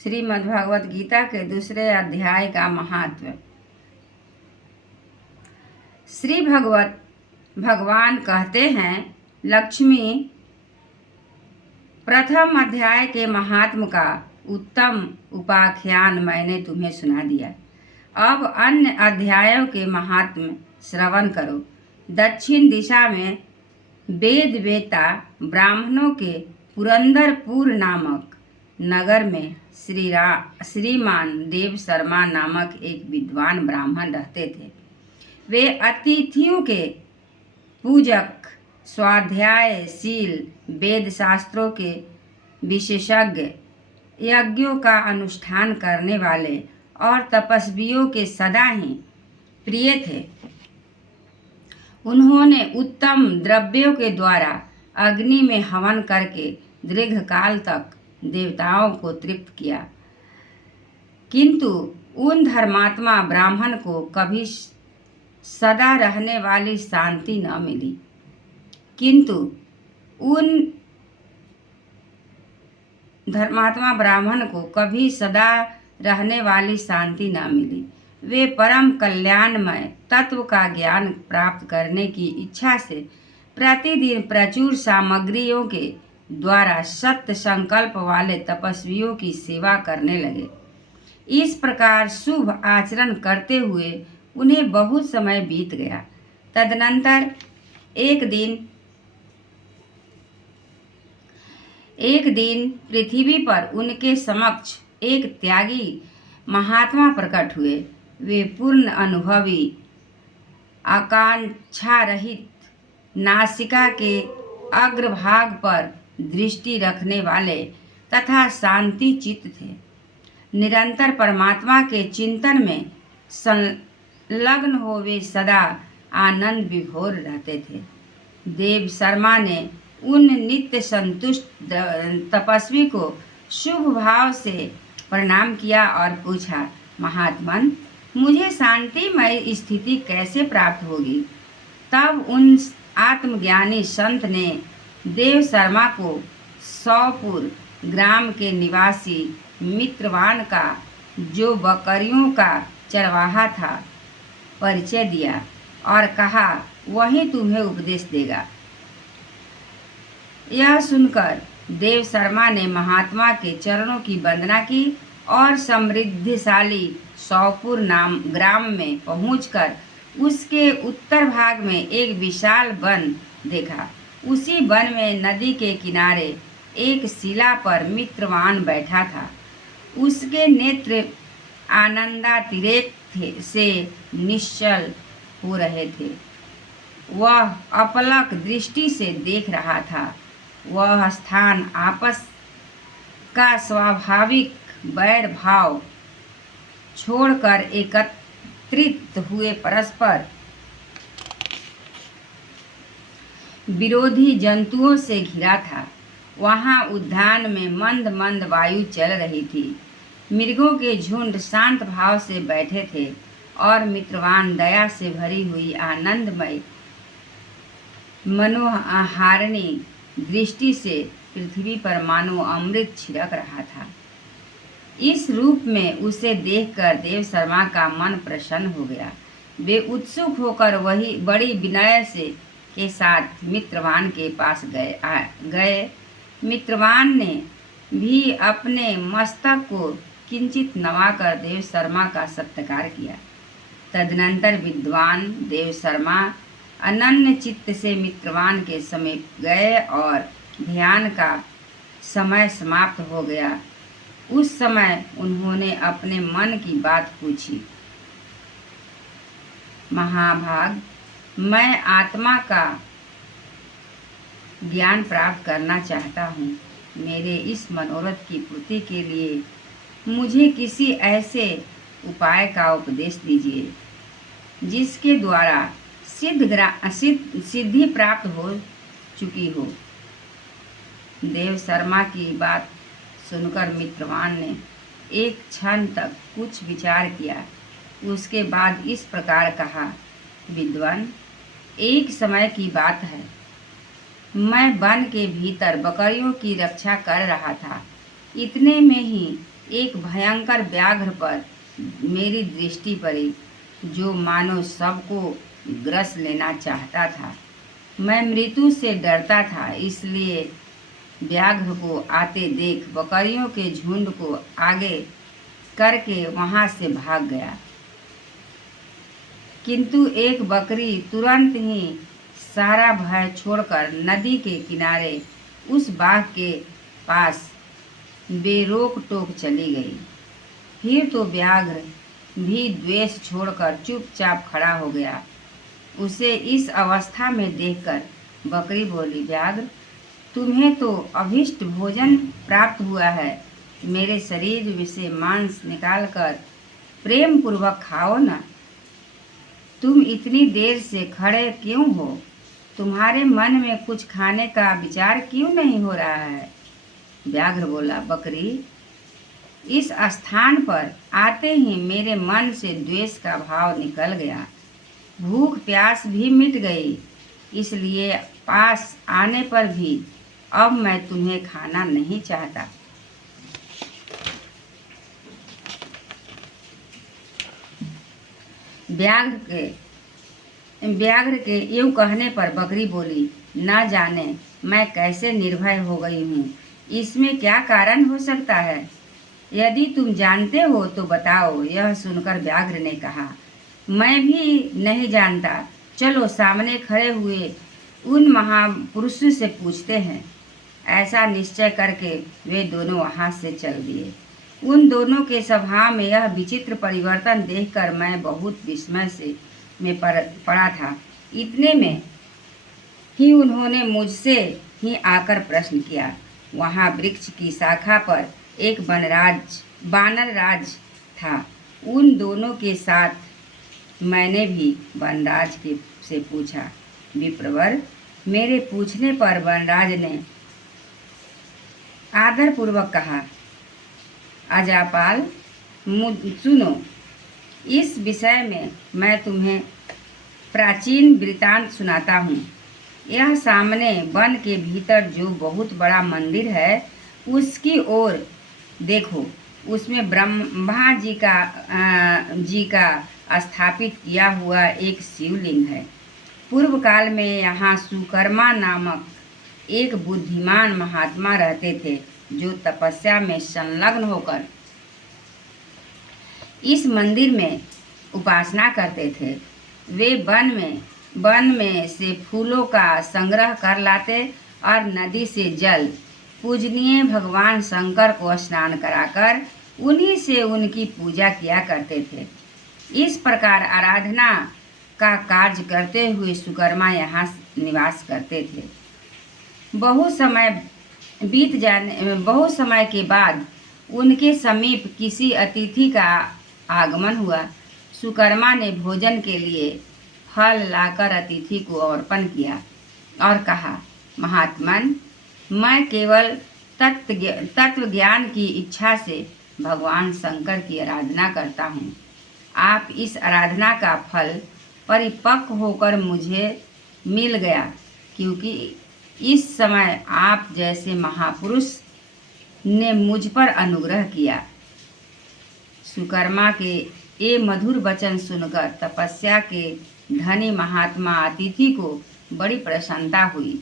श्रीमद्भगवत गीता के दूसरे अध्याय का महत्व। श्री भगवान कहते हैं, लक्ष्मी, प्रथम अध्याय के महात्म का उत्तम उपाख्यान मैंने तुम्हें सुना दिया। अब अन्य अध्यायों के महात्म श्रवण करो। दक्षिण दिशा में वेद वेता ब्राह्मणों के पुरंदरपुर नामक नगर में श्रीमान देव शर्मा नामक एक विद्वान ब्राह्मण रहते थे। वे अतिथियों के पूजक, स्वाध्यायशील, वेद शास्त्रों के विशेषज्ञ, यज्ञों का अनुष्ठान करने वाले और तपस्वियों के सदा ही प्रिय थे। उन्होंने उत्तम द्रव्यों के द्वारा अग्नि में हवन करके दीर्घकाल तक देवताओं को तृप्त किया, किंतु उन धर्मात्मा ब्राह्मण को कभी सदा रहने वाली शांति न मिली। वे परम कल्याणमय तत्व का ज्ञान प्राप्त करने की इच्छा से प्रतिदिन प्रचुर सामग्रियों के द्वारा सत्य संकल्प वाले तपस्वियों की सेवा करने लगे। इस प्रकार शुभ आचरण करते हुए उन्हें बहुत समय बीत गया। तदनंतर एक दिन पृथ्वी पर उनके समक्ष एक त्यागी महात्मा प्रकट हुए। वे पूर्ण अनुभवी, आकांक्षा रहित, नासिका के अग्रभाग पर दृष्टि रखने वाले तथा शांति चित्त थे। निरंतर परमात्मा के चिंतन में संलग्न हो वे सदा आनंद विभोर रहते थे। देव शर्मा ने उन नित्य संतुष्ट तपस्वी को शुभ भाव से प्रणाम किया और पूछा, महात्मन, मुझे शांतिमय स्थिति कैसे प्राप्त होगी? तब उन आत्मज्ञानी संत ने देव शर्मा को सौपुर ग्राम के निवासी मित्रवान का, जो बकरियों का चरवाहा था, परिचय दिया और कहा, वही तुम्हें उपदेश देगा। यह सुनकर देव शर्मा ने महात्मा के चरणों की वंदना की और समृद्धिशाली सौपुर नाम ग्राम में पहुंचकर उसके उत्तर भाग में एक विशाल वन देखा। उसी वन में नदी के किनारे एक शिला पर मित्रवान बैठा था। उसके नेत्र आनंदातिरेक से निश्चल हो रहे थे। वह अपलक दृष्टि से देख रहा था। वह स्थान आपस का स्वाभाविक वैर भाव छोड़कर एकत्रित हुए परस्पर विरोधी जंतुओं से घिरा था। वहाँ उद्यान में मंद मंद वायु चल रही थी। मृगों के झुंड शांत भाव से बैठे थे और मित्रवान दया से भरी हुई आनंदमय मनोहारिणी दृष्टि से पृथ्वी पर मानो अमृत छिड़क रहा था। इस रूप में उसे देखकर देव शर्मा का मन प्रसन्न हो गया। वे उत्सुक होकर वही बड़ी विनय के साथ मित्रवान के पास गए। मित्रवान ने भी अपने मस्तक को किंचित नवाकर देव शर्मा का सत्कार किया। तदनंतर विद्वान देव शर्मा अनन्य चित्त से मित्रवान के समीप गए और ध्यान का समय समाप्त हो गया। उस समय उन्होंने अपने मन की बात पूछी, महाभाग, मैं आत्मा का ज्ञान प्राप्त करना चाहता हूँ। मेरे इस मनोरथ की पूर्ति के लिए मुझे किसी ऐसे उपाय का उपदेश दीजिए जिसके द्वारा सिद्धि प्राप्त हो चुकी हो। देव शर्मा की बात सुनकर मित्रवान ने एक क्षण तक कुछ विचार किया। उसके बाद इस प्रकार कहा, विद्वान, एक समय की बात है, मैं वन के भीतर बकरियों की रक्षा कर रहा था। इतने में ही एक भयंकर व्याघ्र पर मेरी दृष्टि पड़ी, जो मानो सबको ग्रस लेना चाहता था। मैं मृत्यु से डरता था, इसलिए व्याघ्र को आते देख बकरियों के झुंड को आगे करके वहां से भाग गया। किंतु एक बकरी तुरंत ही सारा भय छोड़कर नदी के किनारे उस बाघ के पास बेरोक टोक चली गई। फिर तो व्याघ्र भी द्वेष छोड़कर चुपचाप खड़ा हो गया। उसे इस अवस्था में देखकर बकरी बोली, व्याघ्र, तुम्हें तो अभीष्ट भोजन प्राप्त हुआ है। मेरे शरीर से मांस निकालकर प्रेम पूर्वक खाओ ना। तुम इतनी देर से खड़े क्यों हो? तुम्हारे मन में कुछ खाने का विचार क्यों नहीं हो रहा है? व्याघ्र बोला, बकरी, इस स्थान पर आते ही मेरे मन से द्वेष का भाव निकल गया। भूख प्यास भी मिट गई, इसलिए पास आने पर भी अब मैं तुम्हें खाना नहीं चाहता। व्याघ्र के यूं कहने पर बकरी बोली, न जाने मैं कैसे निर्भय हो गई हूँ। इसमें क्या कारण हो सकता है? यदि तुम जानते हो तो बताओ। यह सुनकर व्याघ्र ने कहा, मैं भी नहीं जानता। चलो सामने खड़े हुए उन महापुरुषों से पूछते हैं। ऐसा निश्चय करके वे दोनों वहां से चल दिए। उन दोनों के स्वभाव में यह विचित्र परिवर्तन देखकर मैं बहुत विस्मय में पड़ा था। इतने में ही उन्होंने मुझसे ही आकर प्रश्न किया। वहाँ वृक्ष की शाखा पर एक वानरराज था। उन दोनों के साथ मैंने भी वनराज से पूछा। विप्रवर, मेरे पूछने पर वनराज ने आदरपूर्वक कहा, अजापाल, सुनो, इस विषय में मैं तुम्हें प्राचीन वृतांत सुनाता हूँ। यह सामने वन के भीतर जो बहुत बड़ा मंदिर है, उसकी ओर देखो। उसमें ब्रह्मा जी का स्थापित किया हुआ एक शिवलिंग है। पूर्व काल में यहाँ सुकर्मा नामक एक बुद्धिमान महात्मा रहते थे, जो तपस्या में संलग्न होकर इस मंदिर में उपासना करते थे। वे वन में से फूलों का संग्रह कर लाते और नदी से जल पूजनीय भगवान शंकर को स्नान कराकर उन्हीं से उनकी पूजा किया करते थे। इस प्रकार आराधना का कार्य करते हुए सुकर्मा यहाँ निवास करते थे। बहुत समय के बाद उनके समीप किसी अतिथि का आगमन हुआ। सुकर्मा ने भोजन के लिए फल लाकर अतिथि को अर्पण किया और कहा, महात्मन, मैं केवल तत्व ज्ञान की इच्छा से भगवान शंकर की आराधना करता हूँ। आप इस आराधना का फल परिपक्व होकर मुझे मिल गया, क्योंकि इस समय आप जैसे महापुरुष ने मुझ पर अनुग्रह किया। सुकर्मा के ये मधुर वचन सुनकर तपस्या के धनी महात्मा अतिथि को बड़ी प्रसन्नता हुई।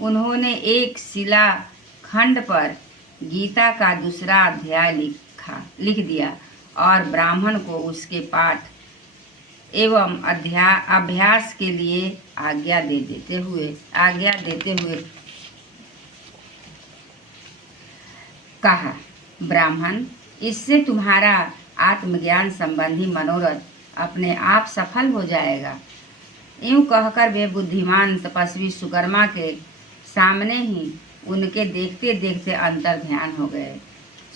उन्होंने एक शिला खंड पर गीता का दूसरा अध्याय लिख दिया और ब्राह्मण को उसके पाठ एवं अभ्यास के लिए आज्ञा देते हुए कहा, ब्राह्मण, इससे तुम्हारा आत्मज्ञान संबंधी मनोरथ अपने आप सफल हो जाएगा। यूं कहकर वे बुद्धिमान तपस्वी सुकर्मा के सामने ही उनके देखते देखते अंतर्ध्यान हो गए।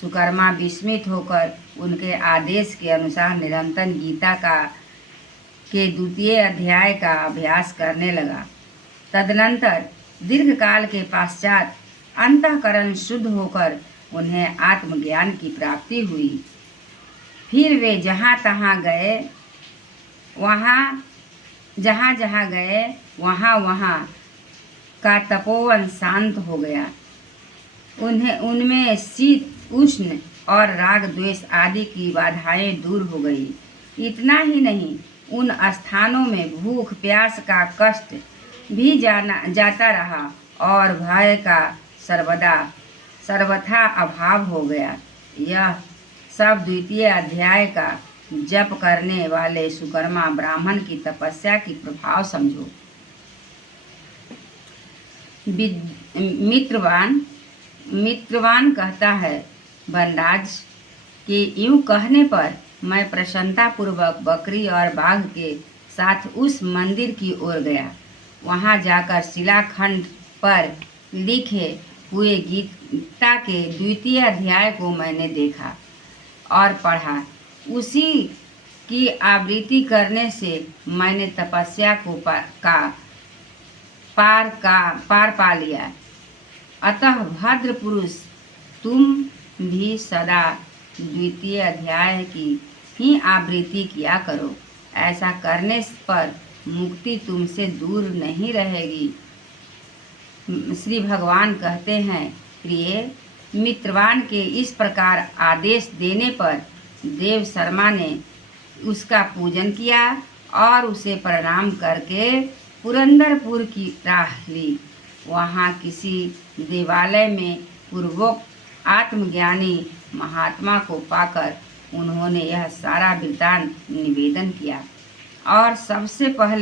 सुकर्मा विस्मित होकर उनके आदेश के अनुसार निरंतर गीता के द्वितीय अध्याय का अभ्यास करने लगा। तदनंतर दीर्घकाल के पश्चात अंतःकरण शुद्ध होकर उन्हें आत्मज्ञान की प्राप्ति हुई। फिर वे जहाँ जहाँ गए वहाँ का तपोवन शांत हो गया। उनमें शीत उष्ण और राग द्वेष आदि की बाधाएं दूर हो गई। इतना ही नहीं, उन स्थानों में भूख प्यास का कष्ट भी जाता रहा और भय का सर्वथा अभाव हो गया। यह सब द्वितीय अध्याय का जप करने वाले सुकर्मा ब्राह्मण की तपस्या की प्रभाव समझो। मित्रवान कहता है, वनराज के यूं कहने पर मैं प्रसन्नतापूर्वक बकरी और बाघ के साथ उस मंदिर की ओर गया। वहां जाकर शिलाखंड पर लिखे हुए गीता के द्वितीय अध्याय को मैंने देखा और पढ़ा। उसी की आवृत्ति करने से मैंने तपस्या को पार पा लिया। अतः भद्र पुरुष, तुम भी सदा द्वितीय अध्याय की ही आवृत्ति किया करो। ऐसा करने पर मुक्ति तुमसे दूर नहीं रहेगी। श्री भगवान कहते हैं, प्रिय मित्रवान के इस प्रकार आदेश देने पर देव शर्मा ने उसका पूजन किया और उसे प्रणाम करके पुरंदरपुर की राह ली। वहाँ किसी देवालय में पूर्वोक्त आत्मज्ञानी महात्मा को पाकर उन्होंने यह सारा वृत्तांत निवेदन किया और सबसे पहले